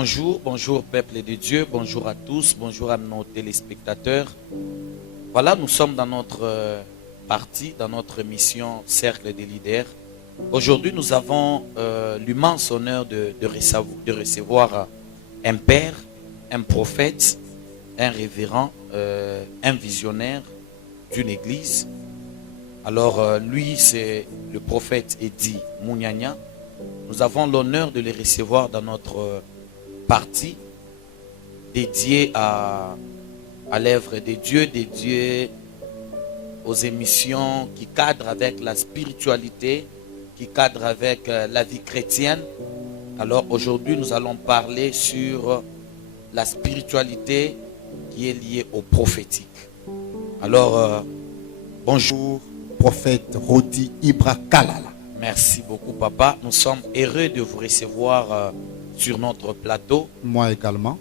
Bonjour, bonjour peuple de Dieu, bonjour à tous, bonjour à nos téléspectateurs. Voilà, nous sommes dans notre partie, dans notre mission Cercle des leaders. Aujourd'hui, nous avons l'immense honneur de recevoir un père, un prophète, un révérend, un visionnaire d'une église. Alors, lui, c'est le prophète Eddy Munyanya. Nous avons l'honneur de le recevoir dans notre partie dédiée à l'œuvre de Dieu, dédiée aux émissions qui cadrent avec la spiritualité, qui cadrent avec la vie chrétienne. Alors aujourd'hui, nous allons parler sur la spiritualité qui est liée au prophétique. Alors, bonjour. Prophète Rodi Ibra Kalala. Merci beaucoup, papa. Nous sommes heureux de vous recevoir sur notre plateau. Moi également.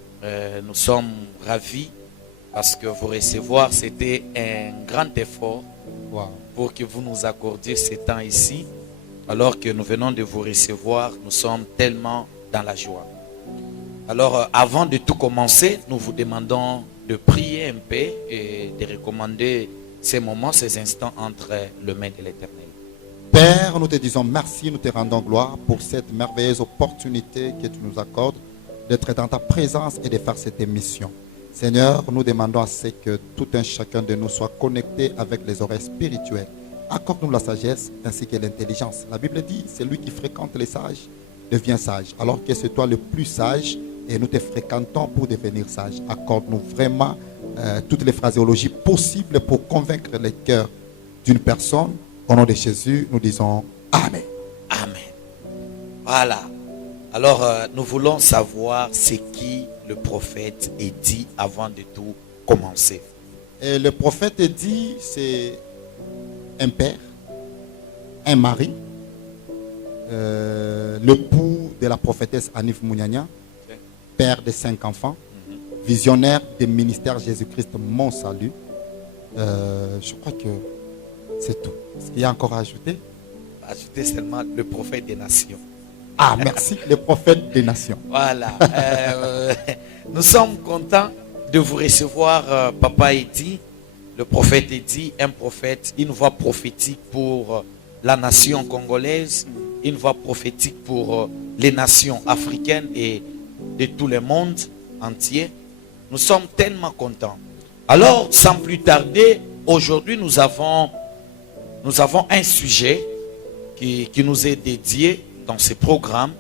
Nous sommes ravis parce que vous recevoir, c'était un grand effort pour que vous nous accordiez ce temps ici. Alors que nous venons de vous recevoir, nous sommes tellement dans la joie. Alors, avant de tout commencer, nous vous demandons de prier un peu et de recommander ces moments, ces instants entre les mains de l'Éternel. Père, nous te disons merci, nous te rendons gloire pour cette merveilleuse opportunité que tu nous accordes d'être dans ta présence et de faire cette émission. Seigneur, nous demandons à ce que tout un chacun de nous soit connecté avec les oreilles spirituelles. Accorde-nous la sagesse ainsi que l'intelligence. La Bible dit, c'est lui qui fréquente les sages devient sage, alors que c'est toi le plus sage et nous te fréquentons pour devenir sage. Accorde-nous vraiment toutes les phraséologies possibles pour convaincre les cœurs d'une personne. Au nom de Jésus, nous disons Amen. Amen. Voilà. Alors, nous voulons savoir ce qui le prophète Eddy avant de tout commencer. Et le prophète Eddy, c'est un père, un mari, l'époux de la prophétesse Anif Munyanya, père de 5 enfants, visionnaire du ministère Jésus-Christ, mon salut. Je crois que c'est tout. Est-ce qu'il y a encore à ajouter? Ajouter seulement le prophète des nations. Ah, merci, le prophète des nations. Voilà. Nous sommes contents de vous recevoir, Papa Eddy, le prophète Eddy, un prophète, une voix prophétique pour la nation congolaise, une voix prophétique pour les nations africaines et de tout le monde entier. Nous sommes tellement contents. Alors, sans plus tarder, aujourd'hui, nous avons un sujet qui nous est dédié dans ce programme.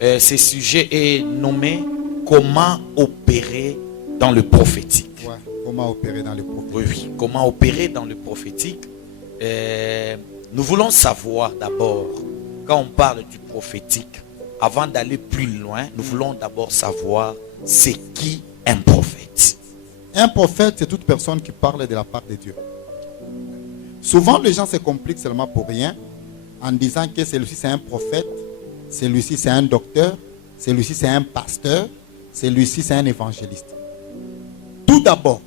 Ce sujet est nommé « Comment opérer dans le prophétique ». Ouais, comment opérer dans le prophétique. Oui, comment opérer dans le prophétique. Nous voulons savoir d'abord, quand on parle du prophétique, avant d'aller plus loin, nous voulons d'abord savoir c'est qui un prophète. Un prophète, c'est toute personne qui parle de la part de Dieu. Souvent, les gens se compliquent seulement pour rien en disant que celui-ci c'est un prophète, celui-ci c'est un docteur, celui-ci c'est un pasteur, celui-ci c'est un évangéliste. Tout d'abord,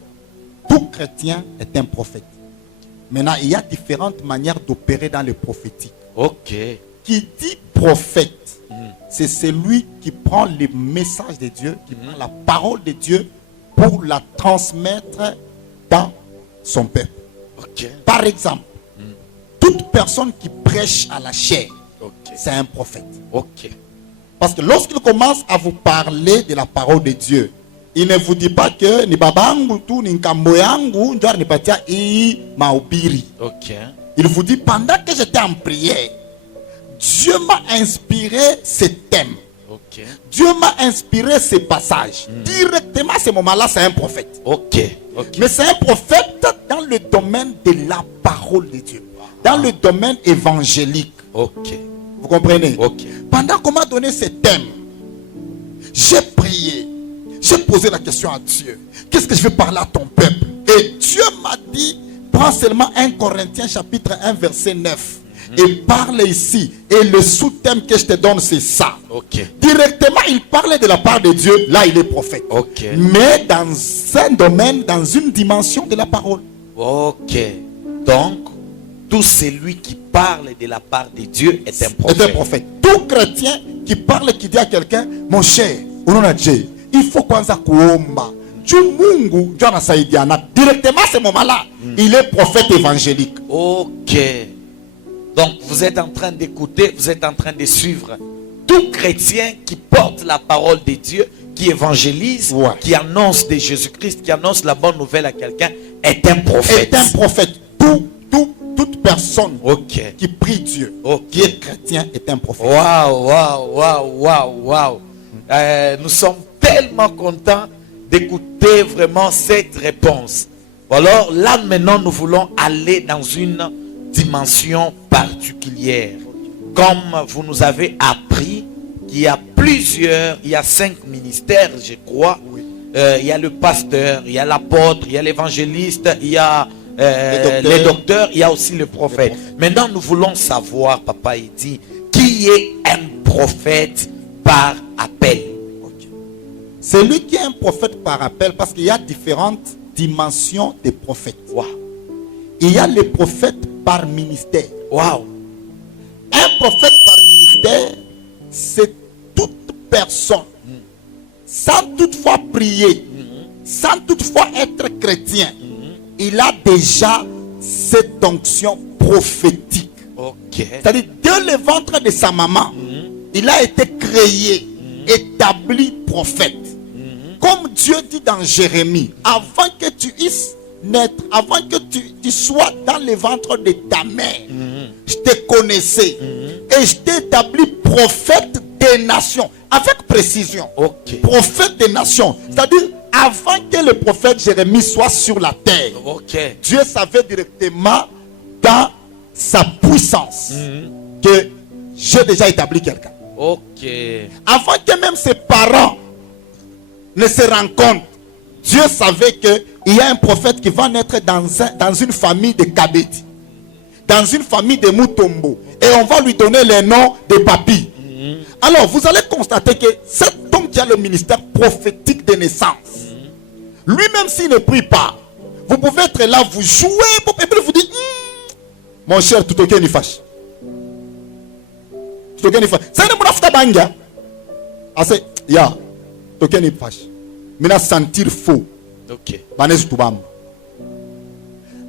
tout chrétien est un prophète. Maintenant, il y a différentes manières d'opérer dans le prophétique. Ok. Qui dit prophète, c'est celui qui prend le message de Dieu, qui prend la parole de Dieu pour la transmettre dans son peuple. Okay. Par exemple, toute personne qui prêche à la chair, c'est un prophète. Okay. Parce que lorsqu'il commence à vous parler de la parole de Dieu, il ne vous dit pas que ni babangu tu ni nkambo yangu ndio nipatia hii mahubiri. Okay. Il vous dit pendant que j'étais en prière, Dieu m'a inspiré ce thème. Okay. Dieu m'a inspiré ces passages. Directement à ce moment-là, c'est un prophète. Okay. Okay. Mais c'est un prophète dans le domaine de la parole de Dieu. Dans le domaine évangélique. Okay. Vous comprenez? Okay. Pendant qu'on m'a donné ce thème, j'ai prié. J'ai posé la question à Dieu. Qu'est-ce que je vais parler à ton peuple? Et Dieu m'a dit, prends seulement 1 Corinthiens chapitre 1 verset 9. Et parle ici. Et le sous-thème que je te donne, c'est ça. Okay. Directement, il parlait de la part de Dieu. Là, il est prophète. Okay. Mais dans un domaine, dans une dimension de la parole. Ok. Donc, tout celui qui parle de la part de Dieu est un prophète. Est un prophète. Tout chrétien qui parle, qui dit à quelqu'un, mon cher, unaona je, il faut kwanza kuomba juu Mungu ndio anasaidiana directement ce moment-là. Il est prophète évangélique. Ok. Donc vous êtes en train d'écouter, vous êtes en train de suivre. Tout chrétien qui porte la parole de Dieu, qui évangélise, Ouais. qui annonce de Jésus-Christ, qui annonce la bonne nouvelle à quelqu'un, est un prophète. Est un prophète. Toute personne Ok. qui prie Dieu, Ok. qui est chrétien, est un prophète. Waouh, waouh, waouh, waouh, waouh. Nous sommes tellement contents d'écouter vraiment cette réponse. Alors là maintenant nous voulons aller dans une dimension particulière. Comme vous nous avez appris qu'il y a il y a 5 ministères, je crois. Il y a le pasteur, il y a l'apôtre, il y a l'évangéliste, il y a les docteurs, il y a aussi le prophète. Maintenant nous voulons savoir, Papa Eddy, qui est un prophète par appel. C'est lui qui est un prophète par appel, parce qu'il y a différentes dimensions des prophètes. Wow. Il y a les prophètes par ministère. Wow. Un prophète par ministère, c'est toute personne, sans toutefois prier, sans toutefois être chrétien, il a déjà cette onction prophétique. Ok. C'est-à-dire, dès le ventre de sa maman, il a été créé, établi prophète. Comme Dieu dit dans Jérémie, avant que tu puisses naître, avant que tu sois dans le ventre de ta mère, je te connaissais et je t'ai établi prophète des nations, avec précision. Ok. Prophète des nations, c'est-à-dire avant que le prophète Jérémie soit sur la terre, Ok. Dieu savait directement dans sa puissance que j'ai déjà établi quelqu'un. Ok. Avant que même ses parents ne se rencontrent, Dieu savait qu'il y a un prophète qui va naître dans une famille de Kabedi, dans une famille de Mutombo, et on va lui donner le nom de Papi. Alors vous allez constater que cet homme qui a le ministère prophétique de naissance, lui-même s'il ne prie pas, vous pouvez être là, vous jouez, et puis vous dites, mon cher, tout ok, ni fâche. Tout ok, ni fâche. C'est une bonne banga. Ah, c'est, ya, tout ok, ni fâche. Mina sentir faux. Ok. Banez tubam.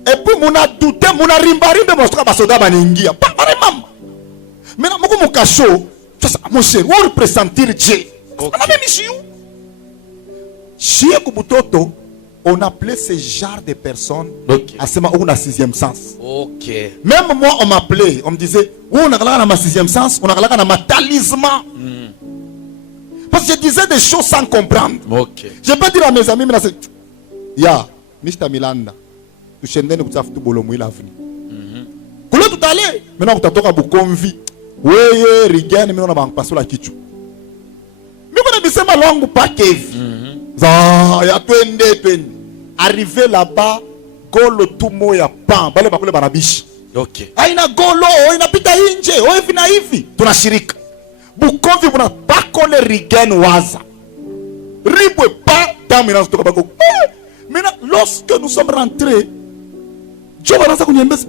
Et puis, mon a douté, mon a rimbarimbe, mon soka basoda baningia. Pas maman. Maintenant, mon cachot, mon cher, on ressentir Dieu. On a même ici. Chez Kubutoto, on appelait ce genre de personnes à ce moment où on a 6e sens. Ok. Même moi, on m'appelait, on me disait, où on a ma 6e sens, on a ma talisman. Parce que je disais des choses sans comprendre. Ok. Je peux dire à mes amis, mais c'est, ya, Mr. Milanda, tu chaînes de tout tout bolo mouille l'avenir. Quand tout allait, maintenant tu as toka bukonvi, oui, rigen, mais on a pas sur la kichu. Mais on a dit c'est ma langue pas kev. Ya twende. Arrivé là-bas, golo tumo ya pan, bale bakule banabishi. Ok. Aina golo, ina pita inje, hivi na hivi, tunashirika. Bukonvi muna bakole rigen waza. Ribwe pas dans ménage to kabako. Maintenant, lorsque nous sommes rentrés, Dieu va lancer une messe.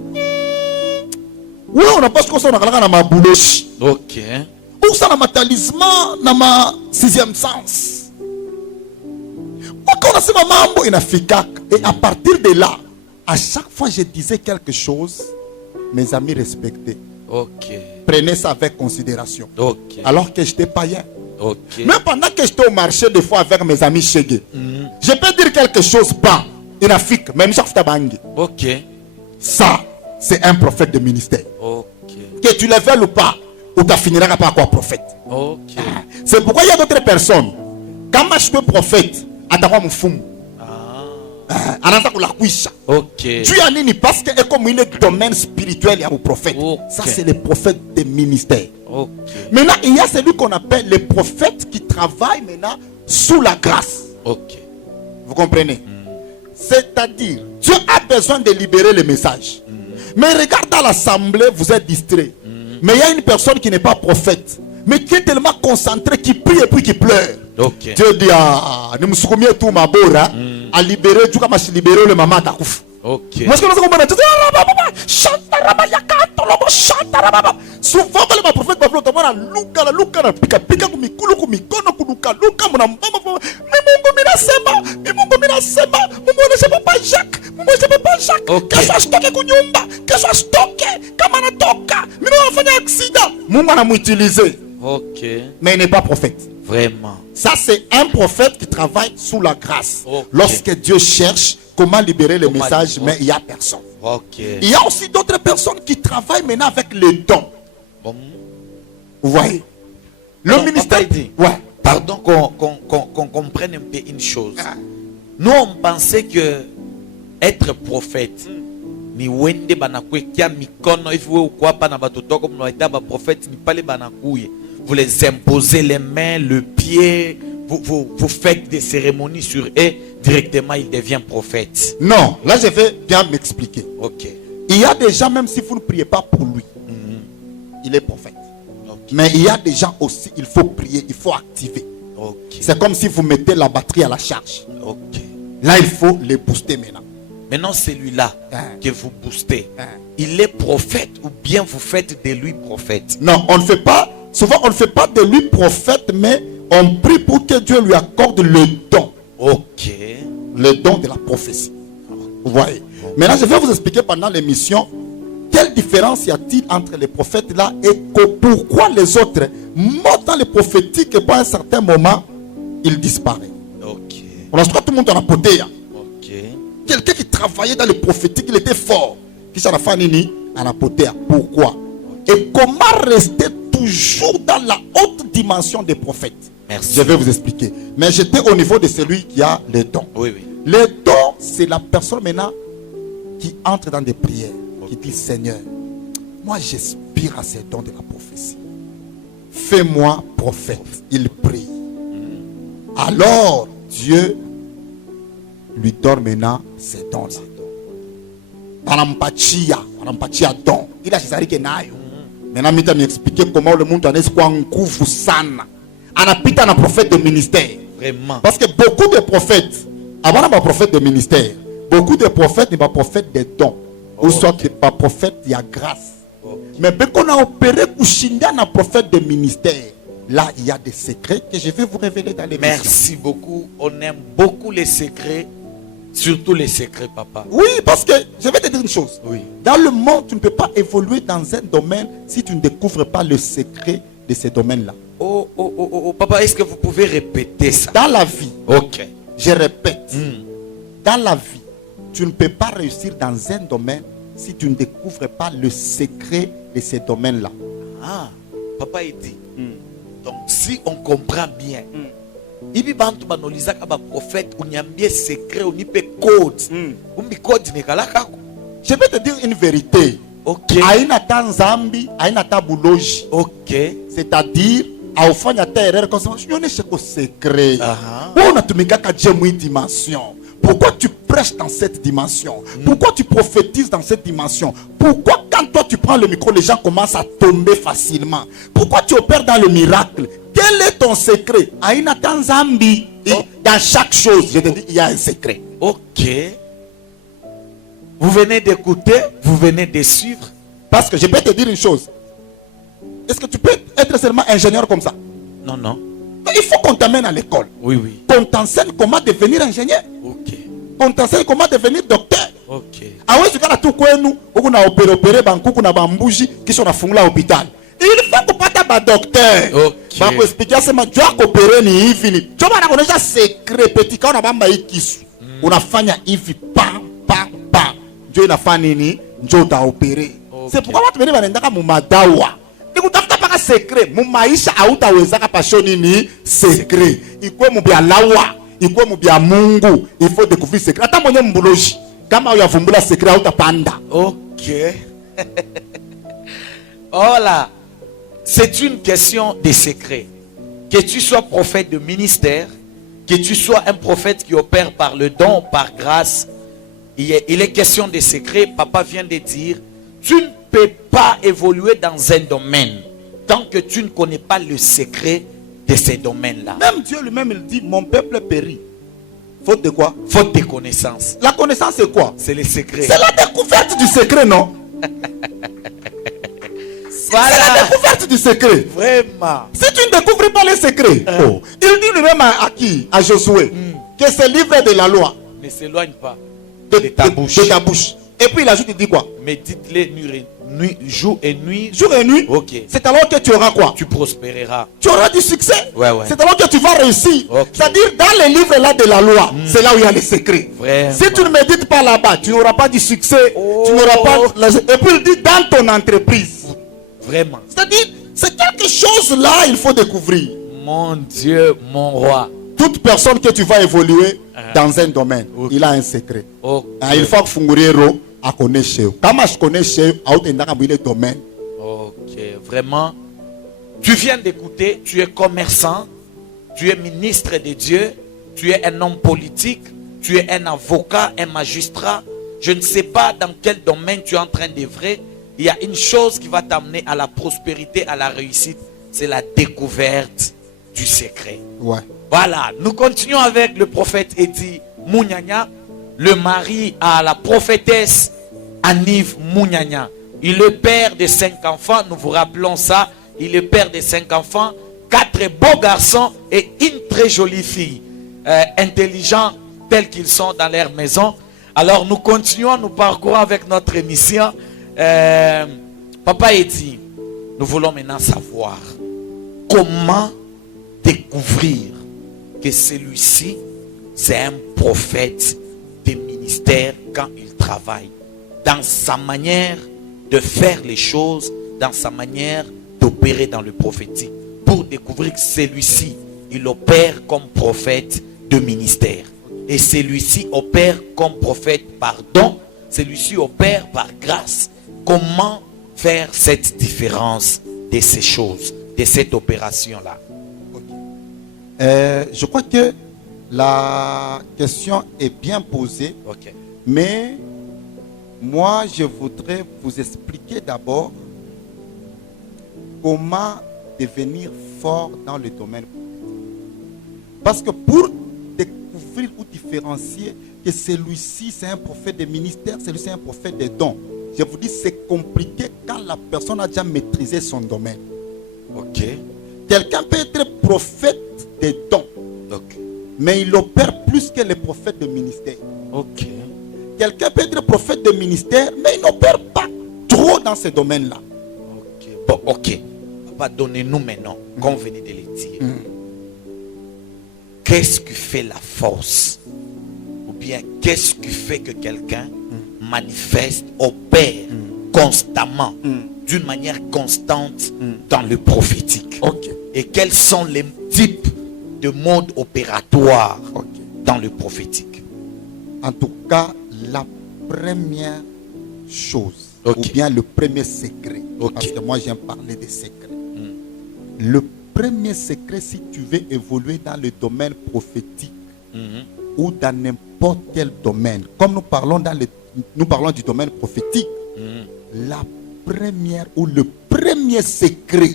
Oui, on a pas ce qu'on s'en a dans ma bouloche. Ok. Où ça dans ma talisman, dans ma 6e sens. Quand on a ce mambo in Africa, et à partir de là, à chaque fois je disais quelque chose, mes amis respectaient. Ok. Prenez ça avec considération. Ok. Alors que j'étais païen. Ok. Même pendant que j'étais au marché, des fois avec mes amis chégués, je peux dire quelque chose pas en Afrique, même chaque fois bangi. Ok. Ça, c'est un prophète de ministère. Ok. Que tu le veuilles ou pas, ou tu finiras par quoi prophète. Ok. C'est pourquoi il y a d'autres personnes. Quand je suis prophète, attends mon fou. Ok. Tu as nini parce que comme il est domaine spirituel, il y a un prophète. Ok. Ça, c'est le prophète de ministère. Ok. Maintenant, il y a celui qu'on appelle le prophète qui travaille maintenant sous la grâce. Ok. Vous comprenez? C'est-à-dire, Dieu a besoin de libérer le message. Mais regarde dans l'assemblée, vous êtes distrait. Mais il y a une personne qui n'est pas prophète, mais qui est tellement concentrée, qui prie et puis qui pleure. Ok. Dieu dit, ne me souviens tout ma bora, à libérer, tu vas libérer le maman d'Akouf. Ok. Moi, ce que nous avons dit, souvent, les prophètes, luka muna mbamba. Mais Mungu mina sema. Mungu onesha papa Jacques. Mungu onesha papa Jacques. Okay. Kesho asitoke kunyumba. Kesho asitoke. Kama anatoka. Mimi nafanya accident. Mungu anamuutiliser. Ok. Mais il n'est pas prophète. Vraiment. Ça, c'est un prophète qui travaille sous la grâce. Ok. Lorsque Dieu cherche comment libérer le Comment message, dire? mais il n'y a personne. Ok. Il y a aussi d'autres personnes qui travaillent maintenant avec les dons. Bon. Vous voyez? Le Alors, ministère. Papa, il dit, Ouais. pardon qu'on comprenne un peu une chose. Nous, on pensait que être prophète, ni wende banakwe kia mikono if we ukwa pa na batotoko mnaita ba prophète ni pale banakuye. Vous les imposez les mains, le pied, vous faites des cérémonies sur eux, directement il devient prophète. Non, là je vais bien m'expliquer. Ok. Il y a des gens, même si vous ne priez pas pour lui, il est prophète. Ok. Mais il y a des gens aussi, il faut prier, il faut activer. Ok. C'est comme si vous mettez la batterie à la charge. Ok. Là, il faut les booster maintenant. Maintenant, celui-là que vous boostez, il est prophète ou bien vous faites de lui prophète? Non, on ne fait pas, souvent on ne fait pas de lui prophète, mais on prie pour que Dieu lui accorde le don. Ok. Le don de la prophétie. Vous voyez. Maintenant, je vais vous expliquer pendant l'émission quelle différence y a-t-il entre les prophètes là et pourquoi les autres montent dans les prophétiques et à un certain moment, ils disparaissent. Ok. On a tout le monde en a poté. Ok. Quelqu'un qui travaillait dans les prophétiques, il était fort. Qui s'en a fait nini? En a poté. Pourquoi? Et comment rester toujours dans la haute dimension des prophètes? Merci. Je vais vous expliquer. Mais j'étais au niveau de celui qui a les dons. Oui, oui. Les dons, c'est la personne maintenant qui entre dans des prières, qui dit Seigneur, moi j'aspire à ces dons de la prophétie. Fais-moi prophète. Il prie. Alors Dieu lui donne maintenant ces dons-là. Anampatia don. Il a chisarike nayo. Maintenant, mita m'expliquer comment le monde en est quoi nguvu sana. Anapita na prophète de ministère. Vraiment. Parce que beaucoup de prophètes, avant d'être prophète de ministère, beaucoup de prophètes ne sont pas prophètes des dons. Ou soit pas prophète, il y a grâce. Mais dès qu'on a opéré Kushinda na prophète de ministère, là il y a des secrets que je vais vous révéler dans l'émission. Merci beaucoup. On aime beaucoup les secrets. Surtout les secrets, papa. Oui, parce que je vais te dire une chose. Oui. Dans le monde, tu ne peux pas évoluer dans un domaine si tu ne découvres pas le secret de ces domaines-là. Oh, papa, est-ce que vous pouvez répéter ça? Dans la vie, Ok. je répète, dans la vie, tu ne peux pas réussir dans un domaine si tu ne découvres pas le secret de ces domaines-là. Ah, papa il dit. Donc, si on comprend bien, ibi bantu banolizaka ba prophète unyambie secret unipe code. Umbi code ne kalaka. Je vais te dire une vérité. Ok. Aina ta nzambi, aina ta buloji. Ok. C'est-à-dire, aufanya ta erreur comme ça, je ne sais pas secret. Aha. On a tout une dimension. Pourquoi tu prêches dans cette dimension? Pourquoi tu prophétises dans cette dimension? Pourquoi quand toi tu prends le micro, les gens commencent à tomber facilement? Pourquoi tu opères dans le miracle? Quel est ton secret? Aina ta nzambi. Et dans chaque chose, je te dis, il y a un secret. Ok. Vous venez d'écouter, vous venez de suivre. Parce que je peux te dire une chose. Est-ce que tu peux être seulement ingénieur comme ça? Non, non. Il faut qu'on t'amène à l'école. Oui, oui. Qu'on t'enseigne comment devenir ingénieur. Ok. Qu'on t'enseigne comment devenir docteur. Ok. Awezi kana tu kwenu huku na opere bankuku na bambuji kisha unafungula hospitali. Il faut kupata ba docteur. Ok. Ba kuexpliquer sema jua kopere ni hivi ni. Jua bana kuonesha secret petit kana bamba hii kisu. Unafanya hivi pa. Ndio inafanya nini? Ndio utaopere. C'est pourquoi watu wengi wanaendaka mu madawa. Nikutafuta paka secret, mu maisha hautawezaka pashoni ni secret. Ikwe mu bya lawa, ikwe mu bya Mungu, il faut découvrir secret. Hata mwenye mbuloji, kama uyavumbula secret hautapanda. Ok. Oh là, c'est une question de secret. Que tu sois prophète de ministère, que tu sois un prophète qui opère par le don, par grâce, il est question de secret. Papa vient de dire, tu ne peux pas évoluer dans un domaine tant que tu ne connais pas le secret de ces domaines-là. Même Dieu lui-même, il dit, mon peuple périt. Faute de quoi? Faute de connaissance. La connaissance, c'est quoi? C'est le secret. C'est la découverte du secret, non? Voilà. C'est la découverte du secret. Vraiment. Si tu ne ne découvre pas les secrets. Oh. Il dit lui-même à qui? À Josué. Que ce livre de la loi. Ne s'éloigne pas De de ta bouche. de ta bouche. Et puis il ajoute, il dit quoi? Médite-les jour et nuit. Jour et nuit. Ok. C'est alors que tu auras quoi? Tu prospéreras. Tu auras du succès. Ouais, ouais. C'est alors que tu vas réussir. Ok. C'est-à-dire, dans les livres là de la loi, c'est là où il y a les secrets. Vraiment. Si tu ne médites pas là-bas, tu n'auras pas du succès. Oh. Tu n'auras pas. Et puis il dit dans ton entreprise. Vraiment. C'est-à-dire, c'est quelque chose là, il faut découvrir. Mon Dieu, mon roi. Toute personne que tu vas évoluer dans un domaine, Ok. il a un secret. Ok. Il faut que Fungurero a connaît chez eux. Comment je connais chez eux, le domaine. Ok. Vraiment. Tu viens d'écouter. Tu es commerçant. Tu es ministre de Dieu. Tu es un homme politique. Tu es un avocat, un magistrat. Je ne sais pas dans quel domaine tu es en train d'œuvrer. Il y a une chose qui va t'amener à la prospérité, à la réussite. C'est la découverte du secret. Ouais. Voilà, nous continuons avec le prophète Edi Munyanya, le mari à la prophétesse Anive Munyanya. Il est père de 5 enfants, nous vous rappelons ça. Il est père de 5 enfants, 4 beaux garçons et une très jolie fille. Intelligents tels qu'ils sont dans leur maison. Alors nous continuons, nous parcourons avec notre émission. Papa Edi, nous voulons maintenant savoir comment découvrir que celui-ci, c'est un prophète des ministères quand il travaille. Dans sa manière de faire les choses, dans sa manière d'opérer dans le prophétique. Pour découvrir que celui-ci, il opère comme prophète de ministère. Et celui-ci opère comme prophète par don. Celui-ci opère par grâce. Comment faire cette différence de ces choses, de cette opération-là? Je crois que la question est bien posée, Ok. mais moi je voudrais vous expliquer d'abord comment devenir fort dans le domaine. Parce que pour découvrir ou différencier que celui-ci c'est un prophète de ministère, celui-ci est un prophète de dons, je vous dis c'est compliqué quand la personne a déjà maîtrisé son domaine. Ok. Quelqu'un peut être prophète des dons, Ok. mais il opère plus que les prophètes de ministère. Ok. Quelqu'un peut être prophète de ministère, mais il n'opère pas trop dans ce domaine-là. Ok. Bon, ok. Papa, donnez-nous maintenant, comme vous venez de le dire. Qu'est-ce qui fait la force? Ou bien, qu'est-ce qui fait que quelqu'un manifeste, opère constamment, d'une manière constante dans le prophétique? Ok. Et quels sont les types de modes opératoires Ok. dans le prophétique? En tout cas, la première chose, Ok. ou bien le premier secret, Ok. parce que moi j'aime parler des secrets. Le premier secret, si tu veux évoluer dans le domaine prophétique ou dans n'importe quel domaine, comme nous parlons du domaine prophétique, la première ou le premier secret,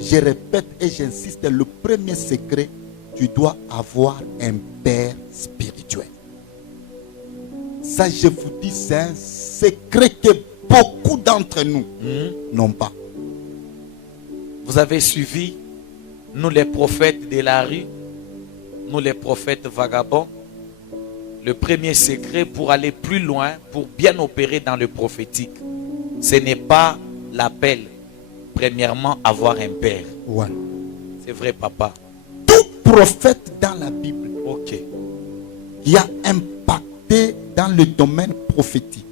je répète et j'insiste, le premier secret, tu dois avoir un père spirituel. Ça, je vous dis, c'est un secret que beaucoup d'entre nous n'ont pas. Vous avez suivi, nous les prophètes de la rue, nous les prophètes vagabonds. Le premier secret pour aller plus loin, pour bien opérer dans le prophétique, ce n'est pas l'appel. Premièrement, avoir un père. Ouais. C'est vrai, papa. Tout prophète dans la Bible Ok. qui a impacté dans le domaine prophétique,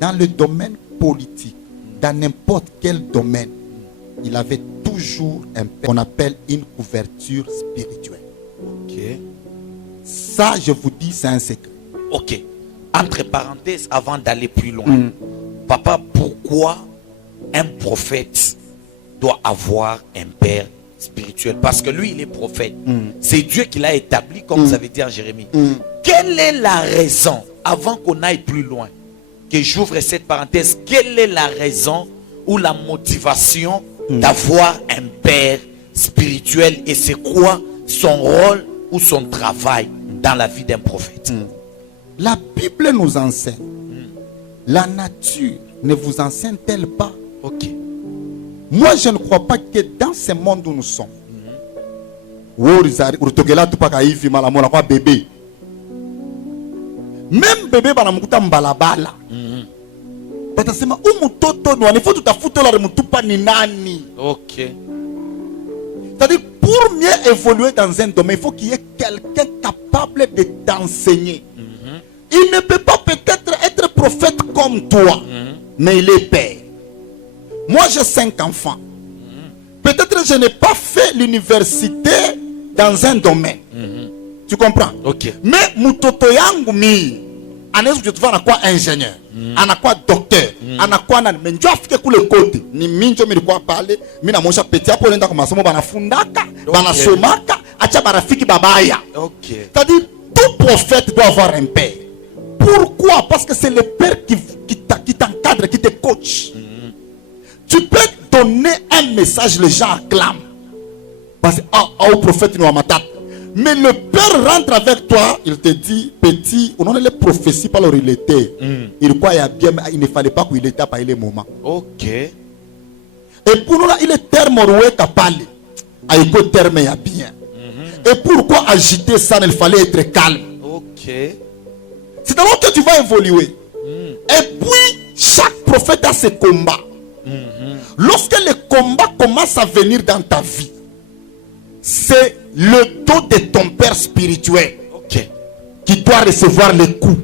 dans le domaine politique, dans n'importe quel domaine, il avait toujours un père qu'on appelle une couverture spirituelle. Ok. Ça, je vous dis, c'est un secret. Ok. Entre parenthèses, avant d'aller plus loin, papa, pourquoi un prophète doit avoir un père spirituel? Parce que lui, il est prophète. C'est Dieu qui l'a établi, comme vous avez dit en Jérémie. Quelle est la raison, avant qu'on aille plus loin, que j'ouvre cette parenthèse, quelle est la raison ou la motivation d'avoir un père spirituel, et c'est quoi son rôle ou son travail dans la vie d'un prophète? La Bible nous enseigne. La nature ne vous enseigne-t-elle pas Ok. Moi, je ne crois pas que dans ce monde où nous sommes, bébé, même bébé, balabala. Batasema umutoto no anifo tutafuta la remutupa ni nani. Ok. C'est-à-dire pour mieux évoluer dans un domaine, il faut qu'il y ait quelqu'un capable de t'enseigner. Il ne peut pas peut-être être prophète comme toi, mais il est père. Moi j'ai 5 enfants. Peut-être je n'ai pas fait l'université dans un domaine. Tu comprends? Ok. Mais mutoto yangu mi anaweza kujitufana anakuwa ingénieur, anakuwa docteur, anakuwa nani, mais njoo afike kule kote. Ni minjo milikuwa pale, mimi namwosha peti hapo nenda kwa masomo banafundaka, banasomaka, acha barafiki babaya. Ok. C'est-à-dire tout prophète doit avoir un père. Pourquoi? Parce que c'est le père qui t'encadre, qui te coach. Tu peux donner un message, les gens acclament. Parce que au prophète nous matata. Mais le père rentre avec toi, il te dit, petit, on a les prophéties par leur il était. Il croit bien, il ne fallait pas qu'il était pas les moments. Ok. Et pour nous là, il est terme capable. Il peut terme ya bien. Et pourquoi agiter ça? Il fallait être calme. Ok. C'est alors que tu vas évoluer. Et puis, chaque prophète a ses combats. Lorsque les combats commencent à venir dans ta vie, c'est le dos de ton père spirituel qui doit recevoir les coups.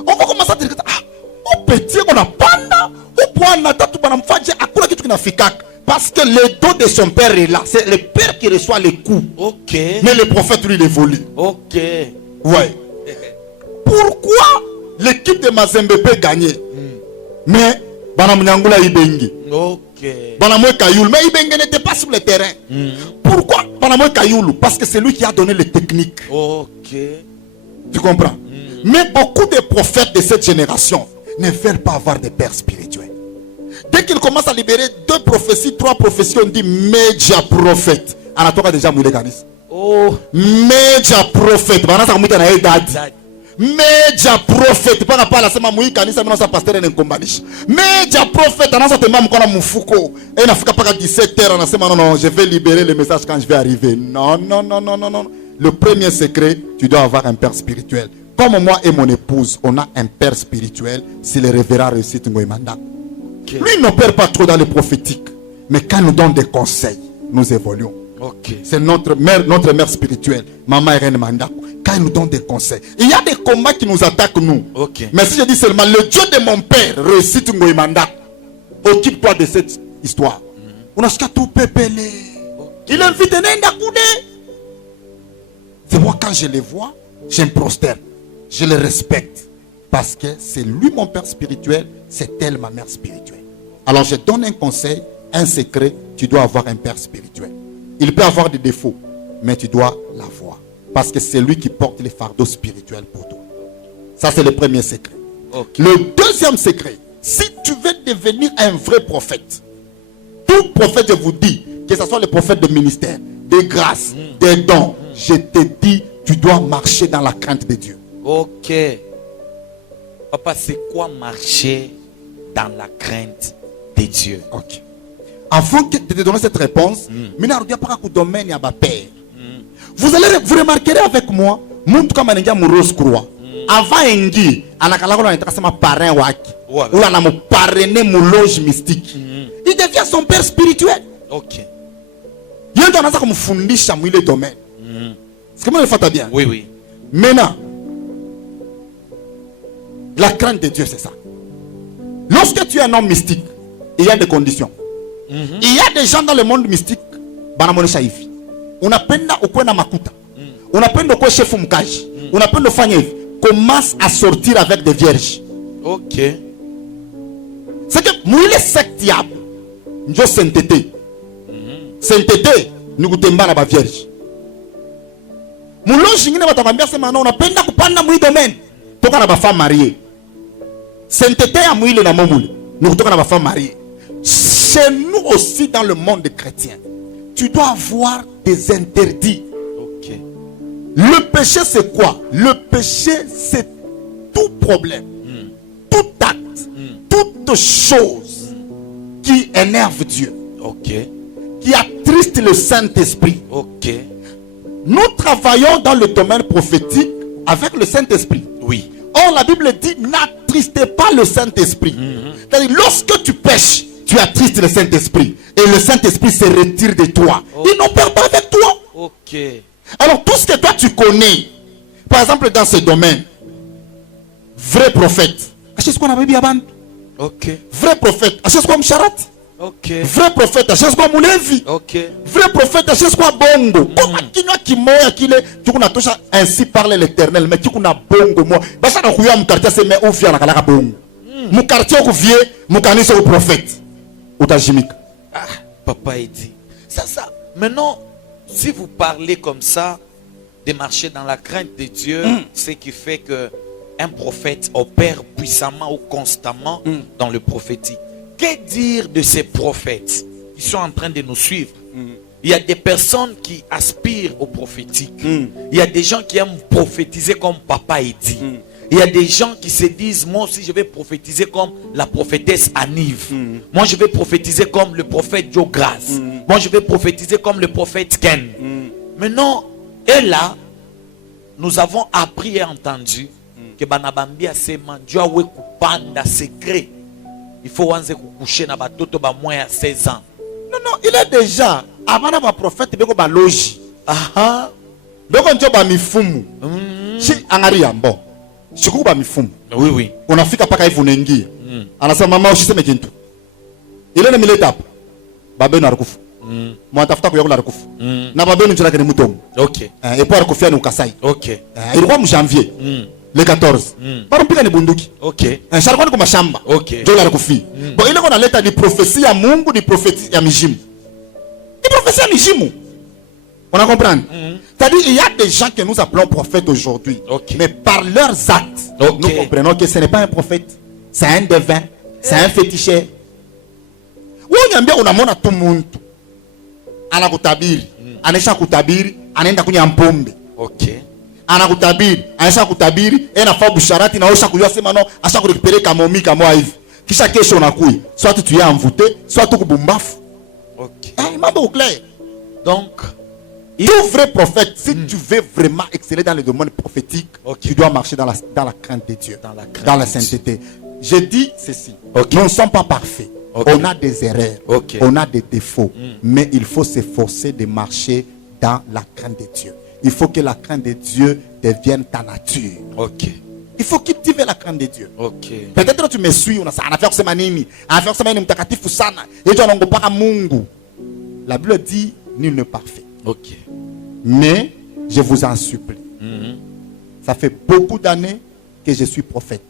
On va commencer à dire que au petit on a panda, au point tatu banamfaje akula kitu kinafikaka parce que le dos de son père est là, c'est le père qui reçoit les coups. Ok. Mais le prophète lui il évolue. Ok. Ouais. Pourquoi l'équipe de Mazembe peut gagner? Mais banamnyangula ibengi. Ok. Banamoy Kayoulou, mais Ibenge n'était pas sur le terrain. Pourquoi Banamoy Kayoulou? Parce que c'est lui qui a donné les techniques. Ok. Tu comprends? Mais beaucoup de prophètes de cette génération ne veulent pas avoir de pères spirituels. Dès qu'ils commencent à libérer 2 prophéties, 3 prophéties, on dit média prophète. Anatoka déjà mouillé ganis. Oh. Média prophète. Banasa mouillé na edad. Media prophet pana pala sema mui kanisa mna sa pasteur n'enkombanish. Media prophet anasa tema mkona mfuko et nafika paka 17h anasema non je vais libérer le message quand je vais arriver. Non. Le premier secret, tu dois avoir un père spirituel. Comme moi et mon épouse, on a un père spirituel, c'est le révérend Réussite Ngoimanda. Lui il n'opère pas trop dans le prophétique, mais quand il nous donne des conseils, nous évoluons. Ok. C'est notre mère spirituelle, Maman Irène Mandako. Quand il nous donne des conseils, il y a des combats qui nous attaquent nous. Ok. Mais si je dis seulement le Dieu de mon père, Réussite Ngoimanda, occupe-toi de cette histoire. On a ce qu'a tout pépélé. Il invite Nenda Koudé. C'est moi quand je les vois, je me prosterne. Je les respecte. Parce que c'est lui mon père spirituel, c'est elle ma mère spirituelle. Alors je donne un conseil, un secret, tu dois avoir un père spirituel. Il peut avoir des défauts, mais tu dois l'avoir. Parce que c'est lui qui porte les fardeaux spirituels pour toi. Ça, c'est le premier secret. Okay. Le deuxième secret, si tu veux devenir un vrai prophète, tout prophète, je vous dis, que ce soit le prophète de ministère, des grâces, des dons, je te dis, tu dois marcher dans la crainte de Dieu. Ok. Papa, c'est quoi marcher dans la crainte de Dieu? Ok. Avant de te donner cette réponse, vous remarquerez avec moi, avant Engi, parrain loge mystique. Il devient son père spirituel. Ok. Il y a un domaine. Est-ce que vous le faites bien? Oui. Maintenant, la crainte de Dieu, c'est ça. Lorsque tu es un homme mystique, il y a des conditions. Il y a des gens dans le monde mystique, on appelle au makuta, on appelle au chef mkaji, on appelle au fanyev, commence à sortir avec des vierges. Ok. C'est que mouille sectiable, nous sainteté. Sainteté, nous goûtons la vierge. Mouloge ngine batabambia sema on appelle kupanda mouille domaine, toka na ba femme mariée. Sainteté à mouille na momule, nous toka na ba femme mariée. Chez nous aussi dans le monde chrétien, tu dois avoir des interdits. Ok. Le péché c'est quoi? Le péché c'est tout problème, tout acte, toute chose qui énerve Dieu, Ok. qui attriste le Saint-Esprit. Ok. Nous travaillons dans le domaine prophétique avec le Saint-Esprit. Oui. Or, la Bible dit, n'attristez pas le Saint-Esprit. C'est-à-dire, lorsque tu pêches, tu attristes le Saint-Esprit. Et le Saint-Esprit se retire de toi. Oh. Il n'opère pas avec toi. Ok. Alors, tout ce que toi tu connais, par exemple dans ce domaine, vrai prophète, achète quoi na Bible. Ok. Vrai prophète, achète quoi mcharat. Ok. Vrai prophète, achète quoi mulevi. Ok. Vrai prophète, achète quoi bongo. Comme kinywa kimoya kile, tu kuna tosha ainsi parle l'Éternel, mais tu kuna bongo moi. Basa na kuya mu quartier c'est mais ou via na kala bongo. Mu quartier ku vie, mu kanisa au prophète. Utajimika. Ah, papa est dit. Ça. Maintenant, si vous parlez comme ça, de marcher dans la crainte de Dieu, ce qui fait que un prophète opère puissamment ou constamment dans le prophétique. Que dire de ces prophètes? Ils sont en train de nous suivre. Il y a des personnes qui aspirent au prophétique. Il y a des gens qui aiment prophétiser comme papa est dit. Il y a des gens qui se disent, moi aussi je vais prophétiser comme la prophétesse Anive. Moi je vais prophétiser comme le prophète Joe Grace. Moi je vais prophétiser comme le prophète Ken. Maintenant, et là, nous avons appris et entendu que Banabambi a se manjua we kupanda secret. Il faut wanze kukushe na batoto ba moins à 16 ans. Non, il est déjà avant ba prophète beko ba logi. Aha. Beko njo ba mifumu. Si angari yambo. Siku ba mifumu. Oui. Unafika paka hivi unaingia. Anasema mama usiseme kintu. Ile na mileta hapa. Babenu alikufa. Mwatafuta kuyakula alikufa. Na babenu njira kene mutomo. Ok. Et pour alikufa ni ukasai. Ok. Ilikuwa mu janvier. Le 14. Bado pika ni bunduki. Ok. Sharikoni kwa mashamba. Ok. Ndio alikufi. Bon ile kona leta ni prophétie ya Mungu, ni prophétie ya mijimu. Ni prophétie ya mijimu. On a compris? C'est-à-dire, il y a des gens que nous appelons prophètes aujourd'hui. Ok. Mais par leurs actes, Ok. nous comprenons que ce n'est pas un prophète. C'est un devin. C'est un féticheur. Ou nyambia unamona tu muntu. Anakutabiri. Anesha kutabiri. Anaenda kunya mpombe. Ok. Anakutabiri. Anesha kutabiri. Ena fa busharati na osha kujua sema no. Asha kurekipere kamomi kama hivi. Kisha kesho unakuya. Soit tu es envoûté. Soit tu kubumbafu. Ok. Mambo clair. Donc, Tout vrai prophète, si tu veux vraiment exceller dans le domaine prophétique, Ok. tu dois marcher dans la crainte de Dieu, Dans la crainte dans la de Dieu. sainteté. Je dis ceci, Ok. nous ne sommes pas parfaits. Ok. On a des erreurs, Ok. on a des défauts, mais il faut s'efforcer de marcher dans la crainte de Dieu. Il faut que la crainte de Dieu devienne ta nature. ok. Il faut cultiver la crainte de Dieu. Ok. Peut-être tu me suis, anafia kusema nini? Anafia kusema nini mtakatifu sana. Yesu anaongopaka Mungu. La Bible dit nul n'est parfait. Ok. Mais je vous en supplie. Ça fait beaucoup d'années que je suis prophète.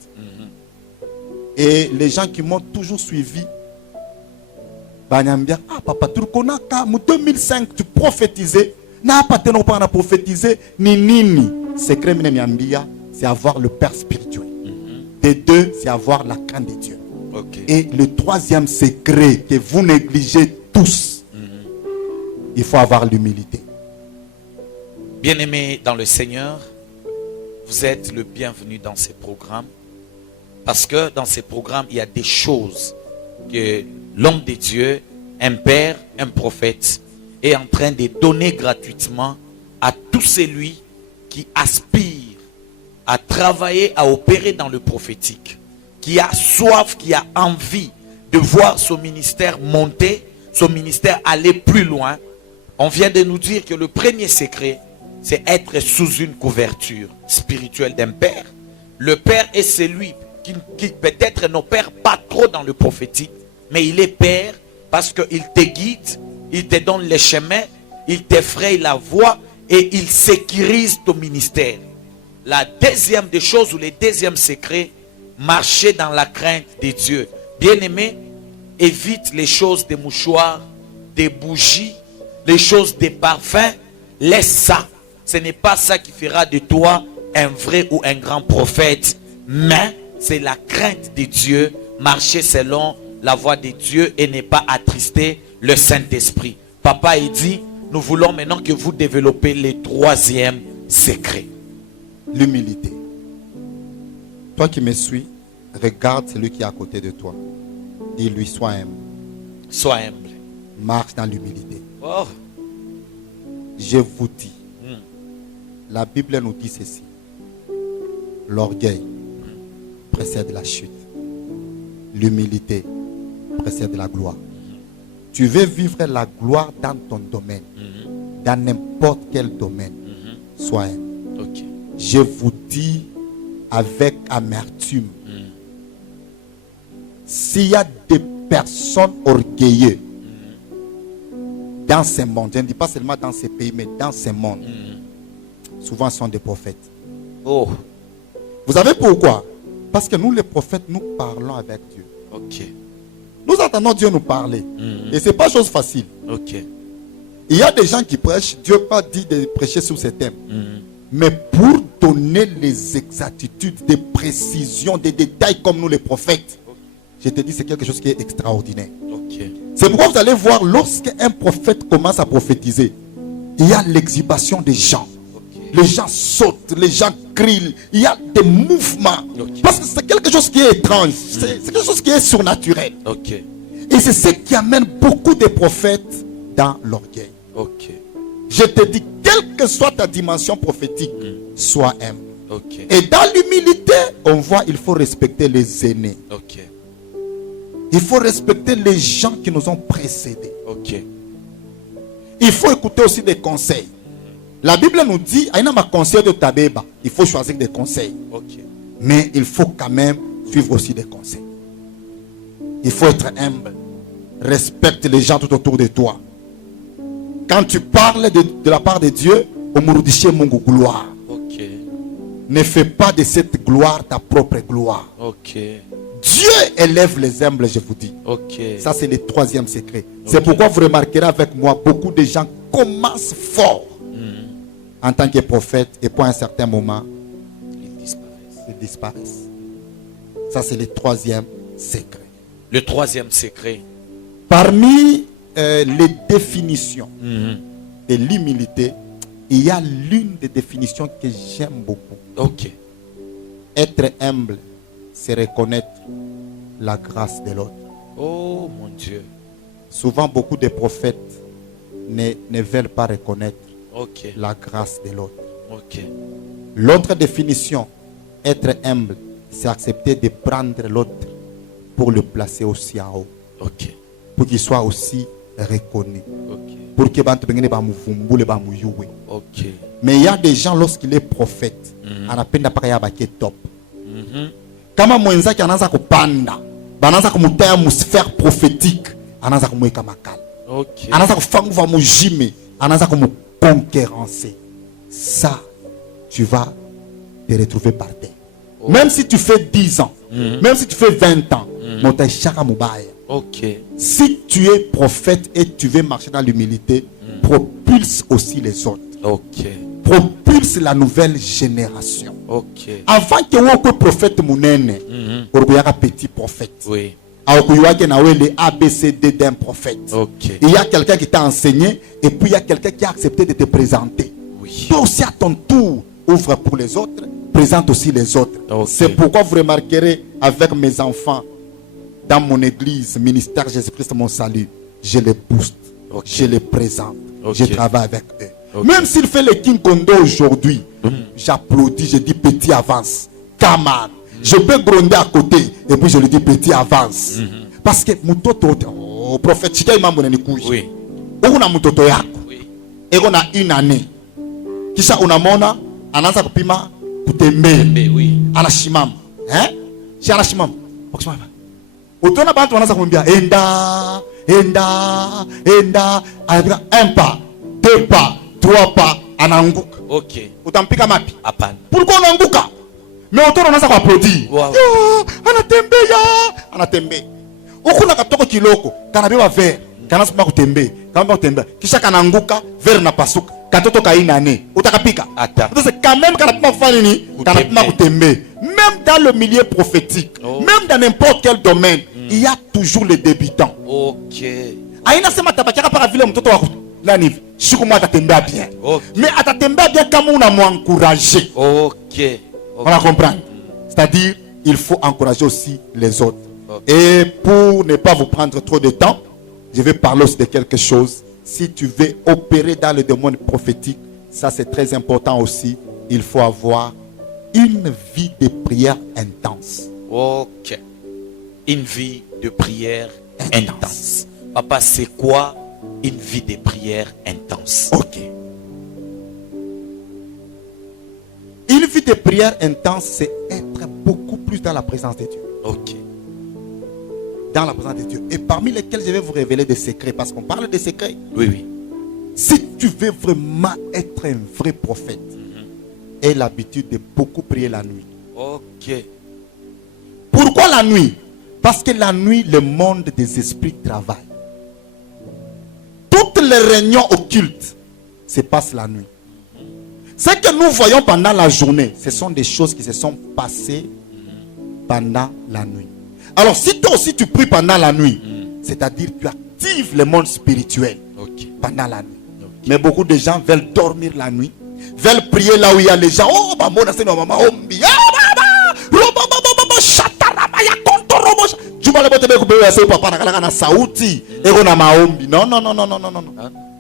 Et les gens qui m'ont toujours suivi, Banyambia, ah papa, tu connais qu'en 2005 tu prophétisais, n'a pas tenu pas à prophétiser, ni nini. Secret Miambia, c'est avoir le Père spirituel. Des deux, c'est avoir la crainte de Dieu. Ok. Et le troisième secret que vous négligez tous, il faut avoir l'humilité. Bien-aimés dans le Seigneur, vous êtes le bienvenu dans ces programmes. Parce que dans ces programmes, il y a des choses que l'homme de Dieu, un père, un prophète, est en train de donner gratuitement à tout celui qui aspire à travailler, à opérer dans le prophétique, qui a soif, qui a envie de voir son ministère monter, son ministère aller plus loin. On vient de nous dire que le premier secret, c'est être sous une couverture spirituelle d'un père. Le père est celui qui peut-être n'opère pas trop dans le prophétique, mais il est père parce qu'il te guide, il te donne les chemins, il t'effraie la voie et il sécurise ton ministère. La deuxième des choses ou le deuxième secret, marcher dans la crainte de Dieu. Bien-aimé, évite les choses des mouchoirs, des bougies, les choses des parfums. Laisse ça. Ce n'est pas ça qui fera de toi un vrai ou un grand prophète, mais c'est la crainte de Dieu, marcher selon la voie de Dieu et ne pas attrister le Saint-Esprit. Papa a dit, nous voulons maintenant que vous développez le troisième secret. L'humilité. Toi qui me suis, regarde celui qui est à côté de toi. Dis-lui, sois humble. Sois humble. Marche dans l'humilité. Oh. Je vous dis, la Bible nous dit ceci. L'orgueil précède la chute. L'humilité précède la gloire. Tu veux vivre la gloire dans ton domaine, dans n'importe quel domaine. Sois humble. Ok. Je vous dis avec amertume, s'il y a des personnes orgueilleuses dans ce monde, je ne dis pas seulement dans ces pays, mais dans ce monde, souvent sont des prophètes. Oh. Vous savez pourquoi? Parce que nous, les prophètes, nous parlons avec Dieu. Ok. Nous entendons Dieu nous parler. Et ce n'est pas chose facile. Ok. Il y a des gens qui prêchent, Dieu n'a pas dit de prêcher sur ces thèmes. Mais pour donner les exactitudes, des précisions, des détails comme nous les prophètes, je te dis c'est quelque chose qui est extraordinaire. Ok. C'est pourquoi vous allez voir, lorsqu'un prophète commence à prophétiser, il y a l'exhibition des gens. Les gens sautent, les gens crient, il y a des mouvements. Parce que c'est quelque chose qui est étrange, c'est quelque chose qui est surnaturel. Ok. Et c'est ce qui amène beaucoup de prophètes dans l'orgueil. Ok. Je te dis, quelle que soit ta dimension prophétique, sois humble. Ok. Et dans l'humilité, on voit il faut respecter les aînés. Ok. Il faut respecter les gens qui nous ont précédés. Ok. Il faut écouter aussi des conseils. La Bible nous dit, il faut choisir des conseils. Ok. Mais il faut quand même suivre aussi des conseils. Il faut être humble. Respecte les gens tout autour de toi. Quand tu parles de la part de Dieu, gloire. Ok. Ne fais pas de cette gloire ta propre gloire. Ok. Dieu élève les humbles, je vous dis. Ok. Ça, c'est le troisième secret. C'est pourquoi vous remarquerez avec moi, beaucoup de gens commencent fort en tant que prophète et pour un certain moment, ils disparaissent. Ça, c'est le troisième secret. Le troisième secret. Parmi les définitions de l'humilité, il y a l'une des définitions que j'aime beaucoup. Ok. Être humble, c'est reconnaître la grâce de l'autre. Oh mon Dieu. Souvent, beaucoup de prophètes ne veulent pas reconnaître Ok. la grâce de l'autre. Ok. L'autre définition, être humble, c'est accepter de prendre l'autre pour le placer aussi en haut. Ok. Pour qu'il soit aussi reconnu. Ok. Pour que Ok. mais il y a des gens, lorsqu'il est prophète, on a peine d'appareiller top. Kama mwenzake anaanza kupanda, banaanza kumutaya mu sphère prophétique, anaanza kumweka makala. Ok. Anaanza kufanga mujime, anaanza kumconquérancer. Ça, tu vas te retrouver par terre. Même si tu fais 10 ans, même si tu fais 20 ans, Ok. si tu es prophète et tu veux marcher dans l'humilité, propulse aussi les autres. Ok. Propulse la nouvelle génération. Ok. Avant que tu prophète mounene, tu petit prophète. Oui. Les ABCD d'un prophète. Ok. Il y a quelqu'un qui t'a enseigné et puis il y a quelqu'un qui a accepté de te présenter. Oui. Toi aussi à ton tour, ouvre pour les autres, présente aussi les autres. Ok. C'est pourquoi vous remarquerez avec mes enfants, dans mon église, ministère Jésus-Christ, mon salut, je les booste, Ok. je les présente, Ok. je travaille avec eux. Ok. Même s'il fait le King Kondo aujourd'hui, j'applaudis, je dis petit avance. Come on. Je peux gronder à côté et puis je lui dis petit avance. Parce que au prophète Chika imam ni kuji. Oui. Una mtoto yako. Oui. Et on a une année. Kisha unamona anaanza kupima kutembea. Mais oui. Anashimama. Si anashimama. Wakisimama. Utaona bantu wanaanza kumwambia enda. Anapika un pas, 2 pas, 3 pas, anaanguka. Ok. Utampika mapi? Hapana. Pourquoi unaanguka? Mais utaona unaanza kuapplaudi. Wow. Anatembea. Huku na katoko kiloko, kanabeba verre, kanaanza kutembea. Kisha kanaanguka, verre napasuka. Katoto kaina ne. Utakapika? Ata. C'est quand même kanapima kufanya nini? Kanapima kutembea. Même dans le milieu prophétique, même dans n'importe quel domaine, il y a toujours les débutants. Ok. Aina sema tabakiaka para vile mtoto wa nani hivi. Siku moja atatembea bien. Okay. Mais atatembea bien kama unamwencourager. Ok. On va comprendre. C'est-à-dire, il faut encourager aussi les autres. Okay. Et pour ne pas vous prendre trop de temps, Je vais parler aussi de quelque chose. Si tu veux opérer dans le domaine prophétique, ça c'est très important aussi. Il faut avoir une vie de prière intense. Ok. Une vie de prière intense. Papa, c'est quoi une vie de prière intense? Ok. Une vie de prière intense, c'est être beaucoup plus dans la présence de Dieu. Ok. Dans la présence de Dieu. Et parmi lesquels je vais vous révéler des secrets. Parce qu'on parle des secrets. Oui, oui. Si tu veux vraiment être un vrai prophète, aie l'habitude de beaucoup prier la nuit. Ok. Pourquoi la nuit? Parce que la nuit, le monde des esprits travaille. Toutes les réunions occultes se passent la nuit. Ce que nous voyons pendant la journée, ce sont des choses qui se sont passées pendant la nuit. Alors si toi aussi tu pries pendant la nuit, c'est-à-dire tu actives le monde spirituel pendant la nuit. Mais beaucoup de gens veulent dormir la nuit, veulent prier là où il y a les gens. Oh, maman, c'est ma maman. Non, non, non, non, non, non, non.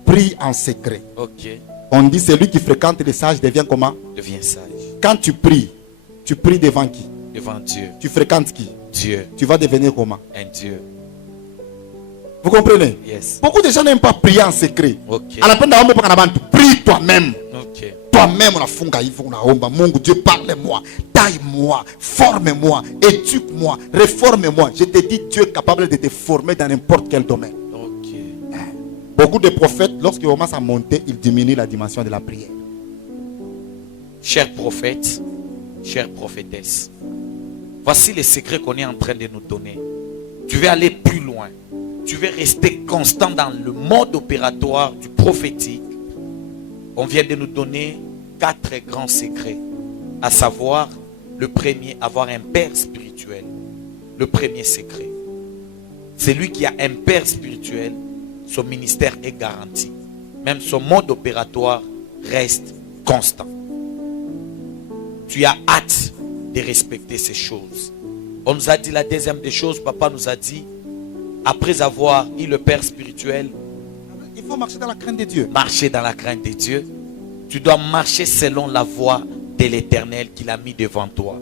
Prie en secret. Ok. On dit celui qui fréquente les sages devient comment? Devient sage. Quand tu pries devant qui? Devant Dieu. Tu fréquentes qui? Dieu. Tu vas devenir comment? Un Dieu. Vous comprenez? Yes. Beaucoup de gens n'aiment pas prier en secret. Ok. À la peine d'avoir prie toi-même. Ok. Toi-même, on a funga, mon Dieu, parle-moi, taille-moi, forme-moi, éduque-moi, réforme-moi. Je te dis, Dieu est capable de te former dans n'importe quel domaine. Ok. Beaucoup de prophètes, lorsqu'ils commencent à monter, ils diminuent la dimension de la prière. Chers prophètes, chères prophétesses, voici les secrets qu'on est en train de nous donner. Tu veux aller plus loin. Tu veux rester constant dans le mode opératoire du prophétique. On vient de nous donner 4 grands secrets. À savoir, le premier, avoir un père spirituel. Le premier secret. Celui qui a un père spirituel, son ministère est garanti. Même son mode opératoire reste constant. Tu as hâte de respecter ces choses. On nous a dit la deuxième des choses, papa nous a dit, après avoir eu le père spirituel, il faut marcher dans la crainte de Dieu. Marcher dans la crainte de Dieu. Tu dois marcher selon la voie de l'Éternel qu'il a mis devant toi.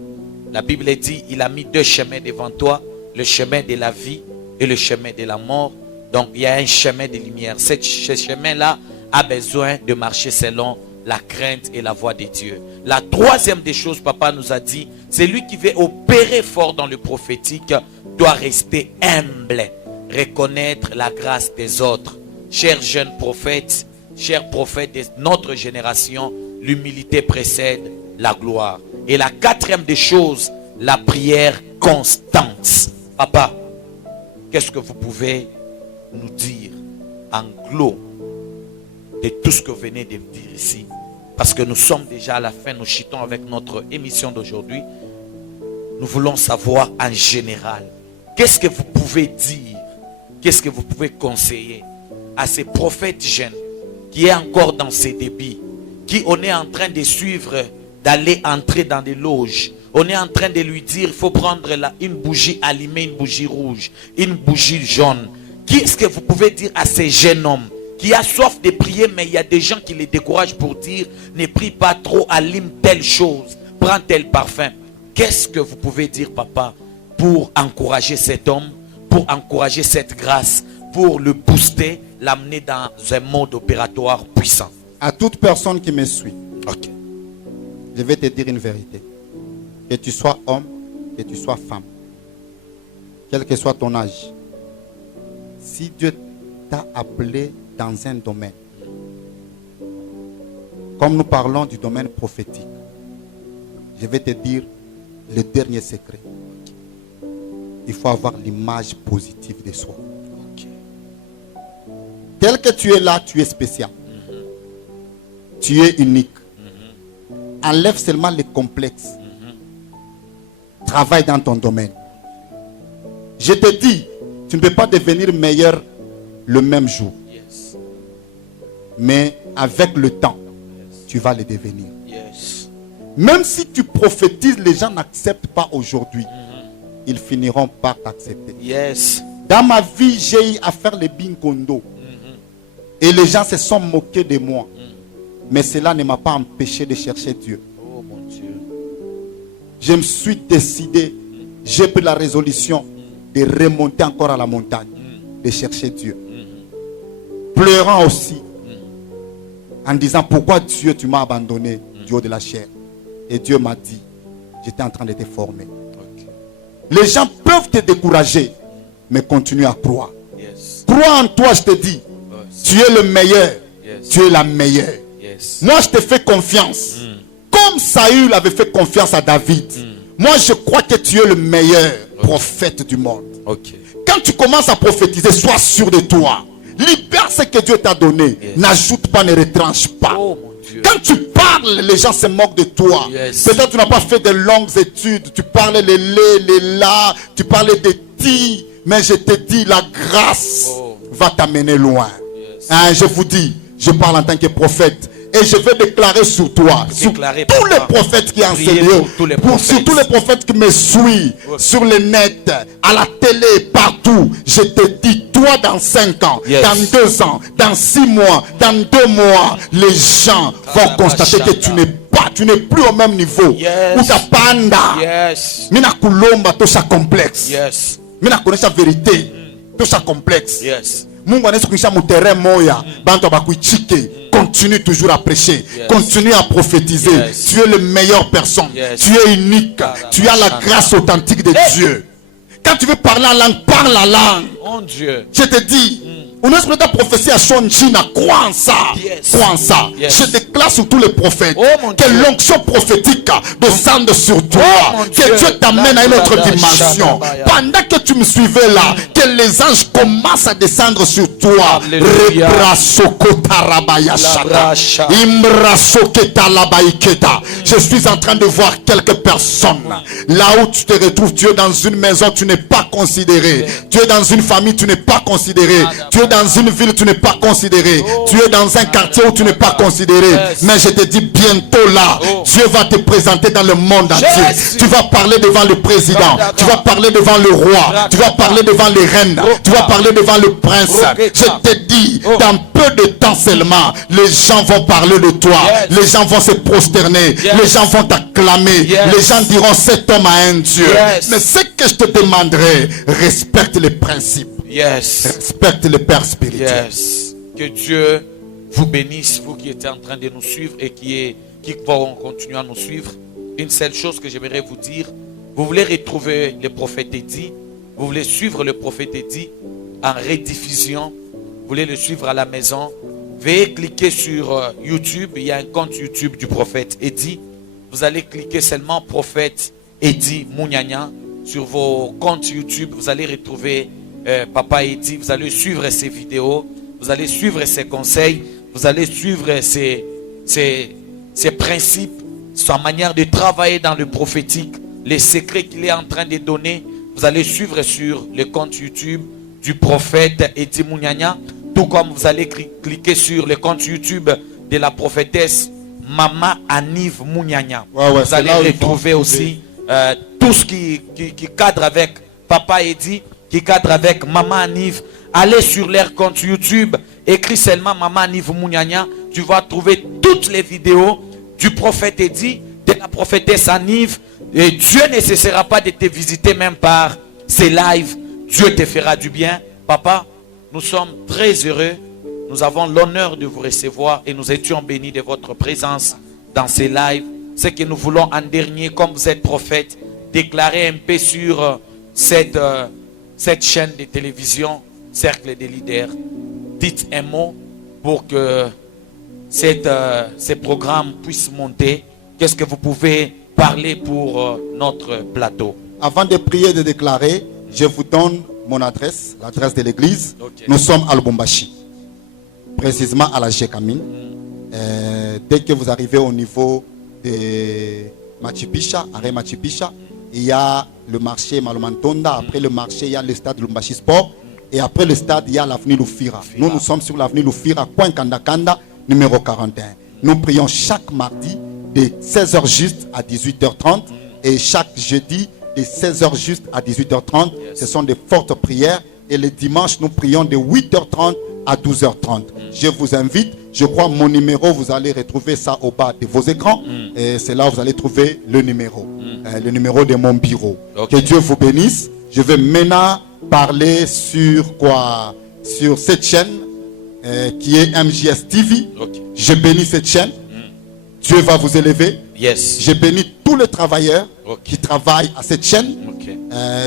La Bible dit, il a mis 2 chemins devant toi, le chemin de la vie et le chemin de la mort. Donc il y a un chemin de lumière. Ce chemin-là a besoin de marcher selon la crainte et la voie de Dieu. La troisième des choses, papa nous a dit, celui qui veut opérer fort dans le prophétique doit rester humble, reconnaître la grâce des autres. Chers jeunes prophètes, chers prophètes de notre génération, l'humilité précède la gloire. Et la quatrième des choses, la prière constante. Papa, qu'est-ce que vous pouvez nous dire en gros de tout ce que vous venez de dire ici? Parce que nous sommes déjà à la fin, nous chutons avec notre émission d'aujourd'hui. Nous voulons savoir en général, qu'est-ce que vous pouvez dire, qu'est-ce que vous pouvez conseiller à ces prophètes jeunes qui est encore dans ses débits, qui on est en train de suivre, d'aller entrer dans des loges. On est en train de lui dire, il faut prendre une bougie allumée, une bougie rouge, une bougie jaune. Qu'est-ce que vous pouvez dire à ces jeunes hommes qui a soif de prier, mais il y a des gens qui les découragent pour dire, ne prie pas trop, allume telle chose, prends tel parfum. Qu'est-ce que vous pouvez dire, papa, pour encourager cet homme, pour encourager cette grâce, pour le booster, l'amener dans un mode opératoire puissant? À toute personne qui me suit, Ok. je vais te dire une vérité. Que tu sois homme, que tu sois femme, quel que soit ton âge, si Dieu t'a appelé dans un domaine, comme nous parlons du domaine prophétique, je vais te dire le dernier secret. Il faut avoir l'image positive de soi. Ok. Tel que tu es là, tu es spécial. Tu es unique. Enlève seulement les complexes. Travaille dans ton domaine. Je te dis, tu ne peux pas devenir meilleur le même jour. Yes. Mais avec le temps, tu vas le devenir. Yes. Même si tu prophétises, les gens n'acceptent pas aujourd'hui. Ils finiront par t'accepter. Yes. Dans ma vie, j'ai eu à faire les binkondo. Et les gens se sont moqués de moi. Mais cela ne m'a pas empêché de chercher Dieu. Oh mon Dieu. Je me suis décidé, j'ai pris la résolution de remonter encore à la montagne, de chercher Dieu. Pleurant aussi, en disant pourquoi Dieu tu m'as abandonné du haut de la chair. Et Dieu m'a dit, j'étais en train de te former. Okay. Les gens peuvent te décourager, mais continue à croire. Yes. Crois en toi, je te dis. Yes. Tu es le meilleur. Yes. Tu es la meilleure. Yes. Moi, je te fais confiance. Comme Saül avait fait confiance à David. Moi, je crois que tu es le meilleur prophète du monde. Okay. Quand tu commences à prophétiser, sois sûr de toi. Libère ce que Dieu t'a donné. Yes. N'ajoute pas, ne retranche pas. Oh mon Dieu. Quand tu parles, les gens se moquent de toi. Yes. Peut-être tu n'as pas fait de longues études. Tu parles les lait, les la, tu parles des ti. Mais je te dis, la grâce va t'amener loin. Yes. Hein, je vous dis, je parle en tant que prophète. Et je vais déclarer sur toi, sur Déclarer, tous les papa. prophètes qui Priez enseignent, pour tous les sur prophètes. tous les prophètes qui me suivent, Ouais. sur le net, à la télé, partout. Je te dis, toi dans 5 ans, Yes. dans 2 ans, dans 6 mois, dans 2 mois, les gens vont constater que tu n'es plus au même niveau. Yes. Ou ta panda. Yes. Mina kulomba tosha complexe. Yes. Mina kuonesha vérité. Tosha complexe. Yes. Mungu anaweza kuisha mutere moya bantu bakuichike. Continue toujours à prêcher. Yes. Continue à prophétiser. Yes. Tu es le meilleur personne. Yes. Tu es unique. Tu as la grâce authentique de Dieu. Quand tu veux parler en langue, parle la langue. Mon Dieu. Je te dis, on est supposé prophétie à son China. Crois en ça. Yes. Crois en ça. Yes. Je déclare sur tous les prophètes Oh, mon que Dieu. l'onction prophétique descende sur toi. Oh, mon que Dieu. Dieu t'amène à une autre La, la, la, dimension. Shabaya. Pendant que tu me suivais là, que les anges commencent à descendre sur toi. Alléluia. Rebrasokotarabaya shata. Labrasha. Imbrasoketalabaiketa. Je suis en train de voir quelques personnes. Là où tu te retrouves, tu es dans une maison, tu n'es pas considéré. Tu es dans une famille, tu n'es pas considéré. Tu es dans une ville, tu n'es pas considéré. Tu es dans un quartier où tu n'es pas considéré. Mais je te dis bientôt là, Dieu va te présenter dans le monde entier. Tu vas parler devant le président. Tu vas parler devant le roi. Tu vas parler devant les reines. Tu vas parler devant le prince. Je te dis, dans peu de temps seulement, les gens vont parler de toi. Les gens vont se prosterner. Les gens vont t'acclamer. Les gens diront, cet homme a un Dieu. Mais ce que je te demanderai, respecte les principes. Yes. Respecte les pères spirituels. Yes. Que Dieu vous bénisse, vous qui êtes en train de nous suivre et qui vont continuer à nous suivre. Une seule chose que j'aimerais vous dire, vous voulez retrouver le prophète Eddy, vous voulez suivre le prophète Eddy en rediffusion, vous voulez le suivre à la maison, veuillez cliquer sur YouTube, il y a un compte YouTube du prophète Eddy. Vous allez cliquer seulement prophète Eddy Munyanya sur vos comptes YouTube, vous allez retrouver Papa Eddy, vous allez suivre ses vidéos, vous allez suivre ses conseils, vous allez suivre ses principes, sa manière de travailler dans le prophétique, les secrets qu'il est en train de donner. Vous allez suivre sur le compte YouTube du prophète Eddy Munyanya, tout comme vous allez cliquer sur le compte YouTube de la prophétesse Mama Anive Munyanya. Ouais, vous allez retrouver aussi tout ce qui cadre avec Papa Eddy, qui cadre avec Maman Anive. Allez sur leur compte YouTube, écris seulement Maman Anive Munyanya, tu vas trouver toutes les vidéos du prophète Eddy, de la prophétesse Anive, et Dieu ne cessera pas de te visiter même par ces lives. Dieu te fera du bien. Papa, nous sommes très heureux, nous avons l'honneur de vous recevoir et nous étions bénis de votre présence dans ces lives. Ce que nous voulons en dernier, comme vous êtes prophète, déclarer un peu sur cette chaîne de télévision, Cercle des leaders. Dites un mot pour que ces programmes puissent monter. Qu'est-ce que vous pouvez parler pour notre plateau? Avant de prier et de déclarer, je vous donne mon adresse, l'adresse de l'église. Okay. Nous sommes à Lubumbashi, précisément à la Jekamine. Dès que vous arrivez au niveau de Machipisha, arrêt Machipisha, il y a le marché Malumantonda. Après le marché, il y a le stade Lubumbashi Sport. Et après le stade, il y a l'avenue Lufira. Nous sommes sur l'avenue Lufira, coin Kandakanda, numéro 41. Nous prions chaque mardi de 16h juste à 18h30 et chaque jeudi de 16h juste à 18h30. Ce sont des fortes prières Et les dimanches, nous prions de 8h30 à 12h30. Je vous invite. Je crois mon numéro, vous allez retrouver ça au bas de vos écrans. Et c'est là où vous allez trouver le numéro de mon bureau. Okay. Que Dieu vous bénisse. Je vais maintenant parler sur quoi? Sur cette chaîne qui est MJS TV. Okay. Je bénis cette chaîne. Dieu va vous élever. Yes. Je bénis tous les travailleurs qui travaillent à cette chaîne. Okay.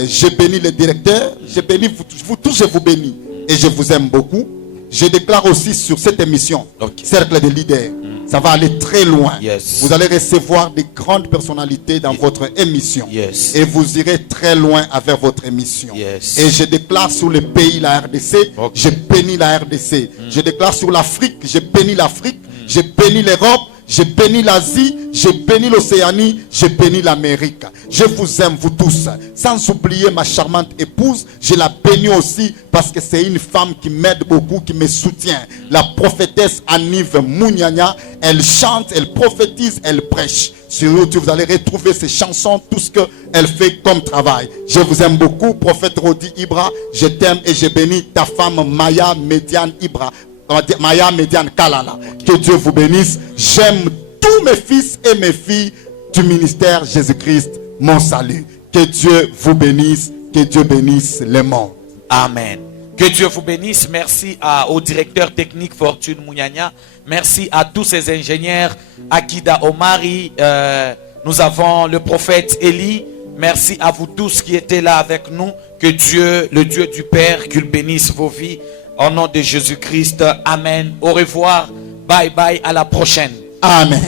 Je bénis les directeurs. Je bénis vous tous, je vous bénis. Et je vous aime beaucoup. Je déclare aussi sur cette émission, Cercle des leaders, ça va aller très loin. Yes. Vous allez recevoir des grandes personnalités dans votre émission. Yes. Et vous irez très loin avec votre émission. Yes. Et je déclare sur le pays, la RDC, je bénis la RDC. Je déclare sur l'Afrique, je bénis l'Afrique. Je bénis l'Europe. Je bénis l'Asie, je bénis l'Océanie, je bénis l'Amérique. Je vous aime, vous tous. Sans oublier ma charmante épouse, je la bénis aussi parce que c'est une femme qui m'aide beaucoup, qui me soutient. La prophétesse Anive Mouniania, elle chante, elle prophétise, elle prêche. Sur YouTube, vous allez retrouver ses chansons, tout ce qu'elle fait comme travail. Je vous aime beaucoup, prophète Rodi Ibra. Je t'aime et je bénis ta femme Maya Médiane Ibra. Maya Médiane Kalala. Que Dieu vous bénisse. J'aime tous mes fils et mes filles du ministère Jésus-Christ, mon salut. Que Dieu vous bénisse. Que Dieu bénisse le monde. Amen. Que Dieu vous bénisse. Merci au directeur technique Fortune Mouniania. Merci à tous ces ingénieurs. Akida Omari. Nous avons le prophète Élie. Merci à vous tous qui étaient là avec nous. Que Dieu, le Dieu du Père, qu'il bénisse vos vies. Au nom de Jésus-Christ, amen. Au revoir. Bye bye. À la prochaine. Amen.